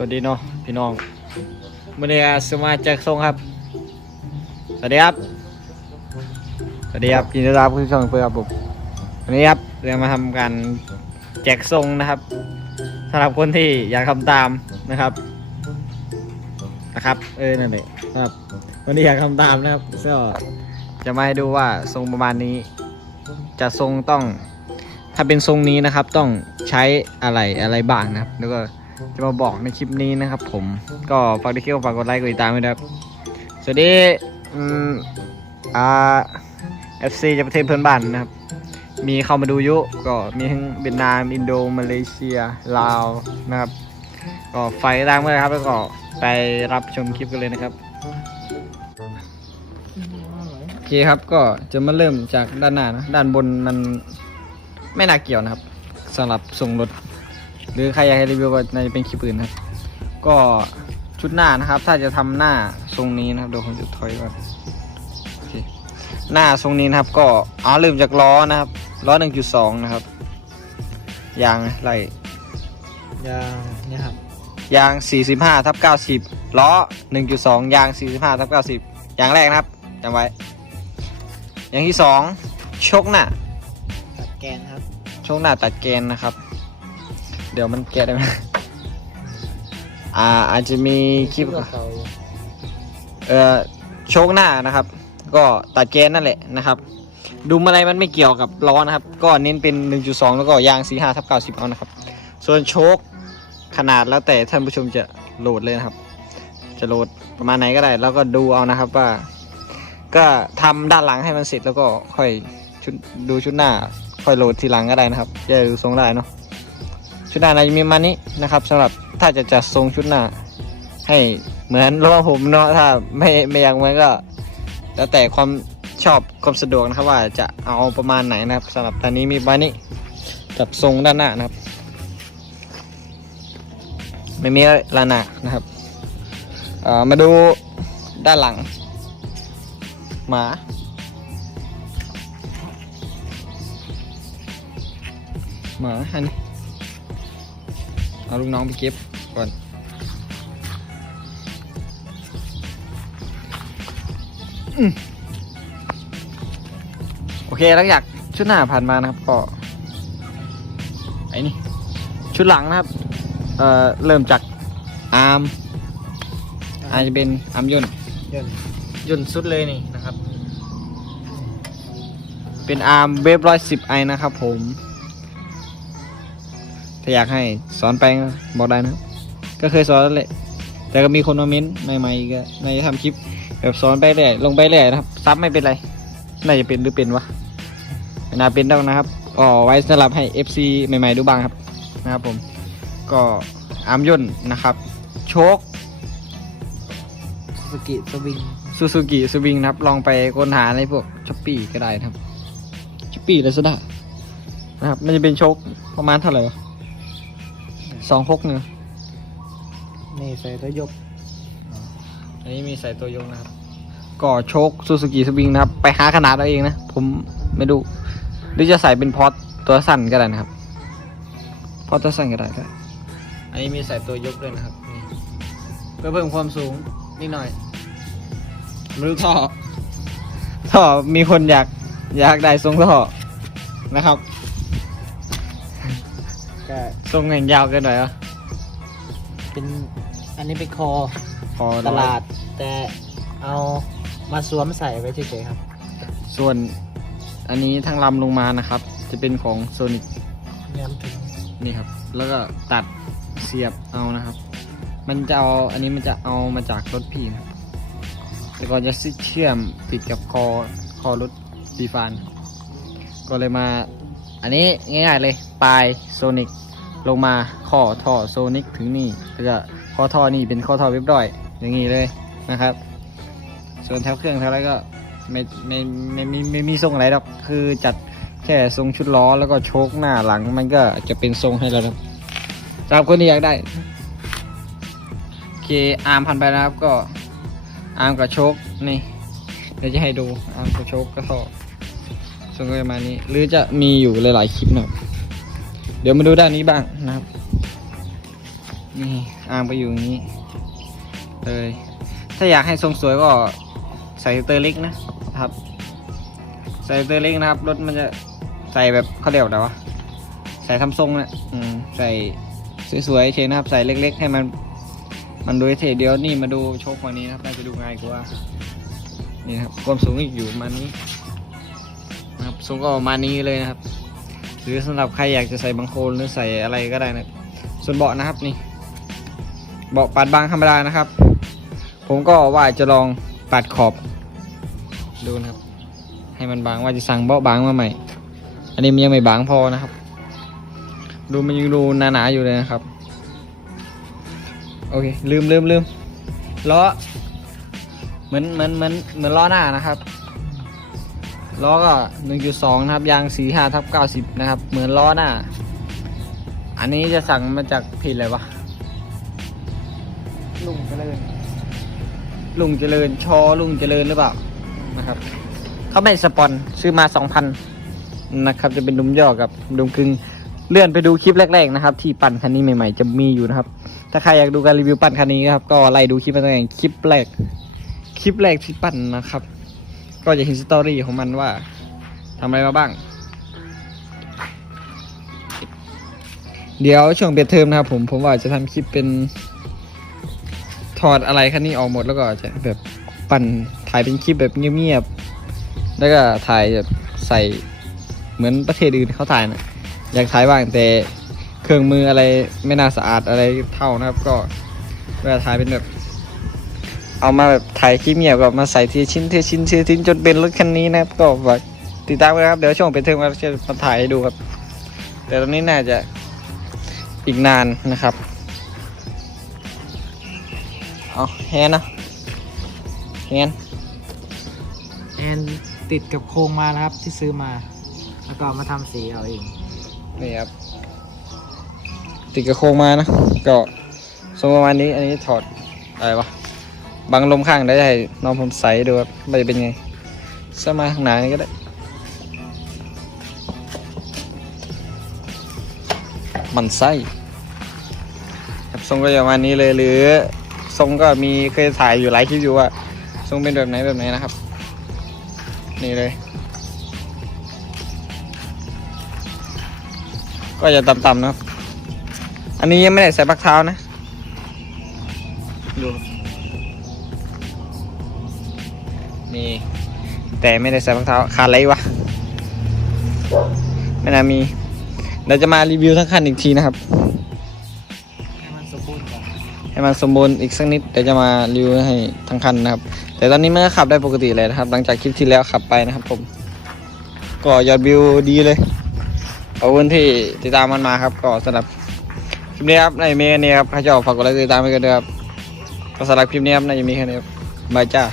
สวัสดีเนาะพี่น้องมื่อนี้สมาแจ็คทรงครับ สวัสดีครับ สวัสดีครับยินดีต้อนรับเข้าสู่ช่องเพื่อครับผมวันนี้ครับเรามาทำการแจกทรงนะครับสำหรับคนที่อยากทำตามนะครับ นะครับ เออนั่นแหละครับวันนี้อยากทำตามนะครับก็จะมาให้ดูว่าทรงประมาณนี้ จะทรงต้อง ถ้าเป็นทรงนี้นะครับ ต้องใช้อะไรอะไรบ้างนะครับ แล้วก็ จะมาบอกในคลิปนี้นะครับ ผมก็ฝากที่คิดฝากกดไลค์กดติดตามด้วยครับสวัสดีอืมอ่าเอฟซีจากประเทศเพื่อนบ้านนะครับ มีเข้ามาดูยุก็มีทั้งเวียดนามอินโดมาเลเซียลาวนะครับ ก็ไฟตามเลยครับ แล้วก็ไปรับชมคลิปกันเลยนะครับโอเคครับก็จะมาเริ่มจากด้านหน้านะด้านบนมันไม่น่าเกี่ยวนะครับสำหรับส่งรถ หรือใครอยากให้รีวิวก็น่าจะเป็นคลิปอื่นนะครับ ก็ชุดหน้านะครับ ถ้าจะทำหน้าทรงนี้นะครับเดี๋ยวผมจะถอยก่อนโอเคหน้าทรงนี้นะครับ ก็เอาเริ่มจากล้อนะครับล้อ1.2นะครับยางไรยางเนี่ยครับยาง 45ทับ90 ล้อ 1.2 ยาง 45ทับ90 อย่างแรกนะครับจำไว้ อย่างที่สองชกหน้าตัดแกนครับ ชกหน้าตัดเกณฑ์นะครับ เดี๋ยวมันแกะได้ไหมอ่าอาจจะมีคลิปเอ่อโชคหน้านะครับ ก็ตัดเกณฑ์นั่นแหละนะครับดุมอะไรมันไม่เกี่ยวกับล้อนะครับ ก็เน้นเป็น 1.2 แล้วก็ยาง45ทับ90เอานะครับ ส่วนโชคขนาดแล้วแต่ท่านผู้ชมจะโหลดเลยนะครับ จะโหลดประมาณไหนก็ได้ แล้วก็ดูเอานะครับว่า ก็ทำด้านหลังให้มันเสร็จแล้วก็ค่อยดูชุดหน้า ค่อยโหลดทีหลังก็ได้นะครับจะได้ดูทรงได้เนาะ ชุดหน้าในมีมานี้นะครับสำหรับถ้าจะจัดทรงชุดหน้า ให้เหมือนรถผมเนาะถ้าไม่ไม่อยากเหมือนก็ แล้วแต่ความชอบความสะดวกนะครับว่าจะเอาประมาณไหนนะครับสำหรับตอนนี้มีมานี้จัดทรงด้านหน้านะครับ ไม่มีลานานะครับมาดูด้านหลังหมาหมาอันนี้ เอาลูกน้องไปเก็บก่อนโอเคหลังจากชุดหน้าผ่านมานะครับ ก็ไอ้นี่ ชุดหลังนะครับ เอ่อ เริ่มจากอาร์มอาจจะเป็นอาร์มย่นยนต์ย่นสุดเลยนี่นะครับ เป็นอาร์มเวฟร้อยสิบไอนะครับผม ถ้าอยากให้สอนไปก็บอกได้นะครับก็เคยสอนแล้วแหละแต่ก็มีคนมาเม้นต์ใหม่ๆอีกอะในทำคลิปแบบสอนไปเรื่อยลงไปเรื่อยนะครับซับไม่เป็นไรน่าจะเป็นหรือเป็นวะไม่น่าเป็นต้องนะครับก็ไว้สำหรับให้ FC ใหม่ ๆ ดูบ้างครับนะครับผมก็อาร์มย่นนะครับ โชคสกิสวิงซูซูกิสวิงนะครับ ลองไปค้นหาในพวกช้อปปี้ก็ได้นะครับช้อปปี้เลยซะได้นะครับมันจะเป็นโชคประมาณเท่าไหร่วะ สองหกเนี่ยนี่ใส่ตัวยกอันนี้มีใส่ตัวยงนะครับก็โชคซูซูกิสวิงนะครับ ไปหาขนาดเอาเองนะ ผมไม่ดูหรือจะใส่เป็นพอตตัวสั้นก็ได้นะครับพอตตัวสั้นก็ได้ก็ได้อันนี้มีใส่ตัวยกด้วยนะครับนี่เพื่อเพิ่มความสูงนิดหน่อยไม่รู้ท่อท่อมีคนอยากอยากได้ทรงท่อนะครับ ก็ทรงแห่งยาวเกินหน่อยเหรอะเป็นอันนี้เป็นคอพอตลาด แต่เอามาสวมใส่ไว้เฉยๆครับ ส่วนอันนี้ทางลำลงมานะครับ จะเป็นของโซนิเนียมถึงนี่ครับ แล้วก็ตัดเสียบเอานะครับ มันจะเอาอันนี้มันจะเอามาจากรถพี่นะครับ แต่ก่อนจะเชื่อมติดกับคอคอรถดีฟาน ก็เลยมา อันนี้ง่ายๆเลยปลายโซนิกลงมาข้อท่อโซนิกถึงนี่แล้วก็ข้อท่อนี่เป็นข้อท่อเรียบร้อย อย่างนี้เลยนะครับ ส่วนแถวเครื่องแถวอะไรก็ไม่ไม่ไม่ไม่ไม่มีทรงอะไรหรอกคือจัดแค่ทรงชุดล้อแล้วก็โชคหน้าหลังมันก็จะเป็นทรงให้แล้วครับสำหรับคนที่อยากได้โอเคอาร์มพันไปนะครับก็อาร์มกับโชคนี่เดี๋ยวจะให้ดูอาร์มกับโชคก็ท่อ ทรงก็ประมาณนี้ หรือจะมีอยู่หลายๆคลิปนะครับเดี๋ยวมาดูด้านนี้บ้างนะครับ นี่อ่างไปอยู่อย่างนี้เลยถ้าอยากให้ทรงสวยก็ใส่เตอร์เล็กนะครับ ใส่เตอร์เล็กนะครับรถมันจะใส่แบบเขาเรียกว่าอะไรวะใส่ทำทรงนะอืมใส่สวยๆเชนนะครับ ใส่เล็ก ๆ ให้มัน มันดูเท่เดียวนี่มาดูโชคฝั่งนี้นะครับน่าจะดูง่ายกว่านี่ครับความสูงอยู่ประมาณนี้ นะครับสูงก็ประมาณนี้เลยนะครับ หรือสำหรับใครอยากจะใส่บังโคลนหรือใส่อะไรก็ได้นะส่วนเบาะนะครับนี่เบาะปัดบางธรรมดานะครับ ผมก็ว่าจะลองปัดขอบดูนะครับ ให้มันบางว่าจะสั่งเบาะบางมาใหม่ อันนี้มันยังไม่บางพอนะครับ ดูมันยังดูหนาๆอยู่เลยนะครับโอเคลืมลืมลืมล้อเหมือนเหมือนเหมือนเหมือนล้อหน้านะครับ ล้อก็ 1.2 นะครับ ยาง 45ทับ90 นะครับ เหมือนล้อหน้า อันนี้จะสั่งมาจากเพจอะไรวะ ลุงเจริญ ลุงเจริญ ชอลุงเจริญหรือเปล่า นะครับ เขาไม่สปอนซื้อมา 2,000 นะครับ จะเป็นดุมย่อกับดุมกึ่งเลื่อนไปดูคลิปแรกๆนะครับ ที่ปั่นคันนี้ใหม่ๆ จะมีอยู่นะครับ ถ้าใครอยากดูการรีวิวปั่นคันนี้ครับ ก็ไล่ดูคลิปมาตั้งแต่คลิปแรก คลิปแรกที่ปั่นนะครับ ก็จะเห็นสตอรี่ของมันว่าทำอะไรมาบ้าง เดี๋ยวช่วงเปิดเทอมนะครับผมผมว่าจะทำคลิปเป็นถอดอะไรคันนี้ออกหมดแล้วก็จะแบบปั่นถ่ายเป็นคลิปแบบเงียบๆแล้วก็ถ่ายแบบใส่เหมือนประเทศอื่นเขาถ่ายนะอยากถ่ายบ้างแต่เครื่องมืออะไรไม่น่าสะอาดอะไรเท่านะครับ ก็เวลาถ่ายเป็นแบบ เอามาแบบถ่ายคลิปเงียบกับมาใส่ทีละชิ้นทีละชิ้นทีละชิ้นจนเป็นรถคันนี้นะครับ ก็ฝากติดตามกันนะครับเดี๋ยวช่วงเป็นเทอมเราจะมาถ่ายให้ดูครับ แต่ตอนนี้น่าจะอีกนานนะครับเอาแฮนนะแฮนแอนติดกับโครงมานะครับที่ซื้อมา แล้วก็เอามาทำสีเอาเอง นี่ครับ ติดกระโครงมานะ ก็ทรงประมาณนี้อันนี้ถอดอะไรวะ บังลมข้างได้ให้น้องผมใส่ดูครับมันจะเป็นไงสมาข้างหน้านี่ก็ได้มันไส้ครับทรงก็จะประมาณนี้เลยหรือทรงก็มีเคยถ่ายอยู่หลายคลิปอยู่ว่าทรงเป็นแบบไหนแบบไหนนะครับ นี่เลย ก็จะต่ำๆนะครับ อันนี้ยังไม่ได้ใส่ปักเท้านะดู มีแต่ไม่ได้ใส่ปักเท้าขาดอะไรวะไม่น่ามีเดี๋ยวจะมารีวิวทั้งคันอีกทีนะครับ ให้มันสมบูรณ์ก่อนให้มันสมบูรณ์อีกสักนิดเดี๋ยวจะมารีวิวให้ทั้งคันนะครับ แต่ตอนนี้มันก็ขับได้ปกติเลยนะครับ หลังจากคลิปที่แล้วขับไปนะครับผม ก็ยอดวิวดีเลยขอบคุณที่ติดตามมันมาครับ ก็สำหรับคลิปนี้ครับในเมย์นี้ครับข้าเจ้าฝากกดไลค์ติดตามไปกันด้วยครับก็สำหรับคลิปนี้ครับในมีแค่นี้ครับบายจ้า